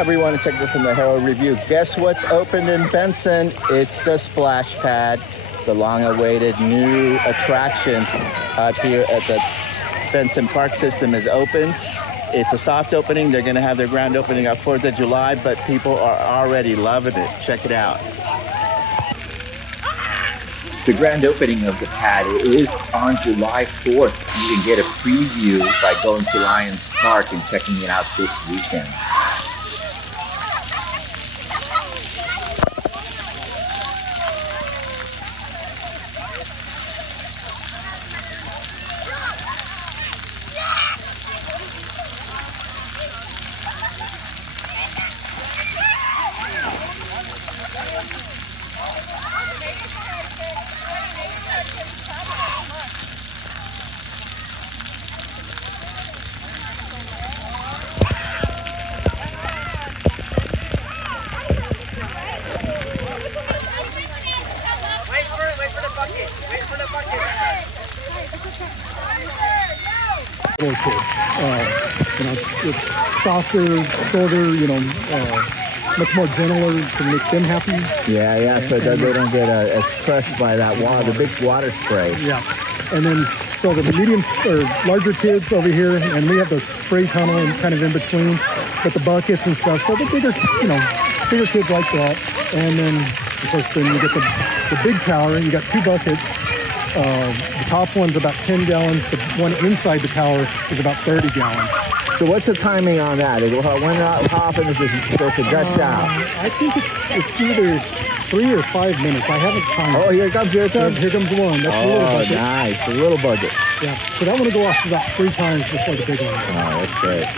Everyone, it's Hector from the Herald Review. Guess what's opened in Benson? It's the Splash Pad, the long-awaited new attraction up here at the Benson Park System is open. It's a soft opening. They're going to have their grand opening on 4th of July, but people are already loving it. Check it out. The grand opening of the pad is on July 4th. You can get a preview by going to Lions Park and checking it out this weekend. Little kids, it's softer, shorter, much more gentler to make them happy. Yeah, so that they don't get as crushed by that water, the big water spray. Yeah, and then so the medium or larger kids over here, and we have the spray tunnel and kind of in between, but the buckets and stuff. So the bigger kids like that. And then of course then you get the big tower. You got two buckets. The top one's about 10 gallons. The one inside the tower is about 30 gallons. So what's the timing on that? How often is this supposed to gush out? I think it's either 3 or 5 minutes. I haven't timed. Oh, here comes one. Here comes one. That's a little bucket. Nice. A little bucket. Yeah. So that one will go off about 3 times before the big one. Oh, that's great.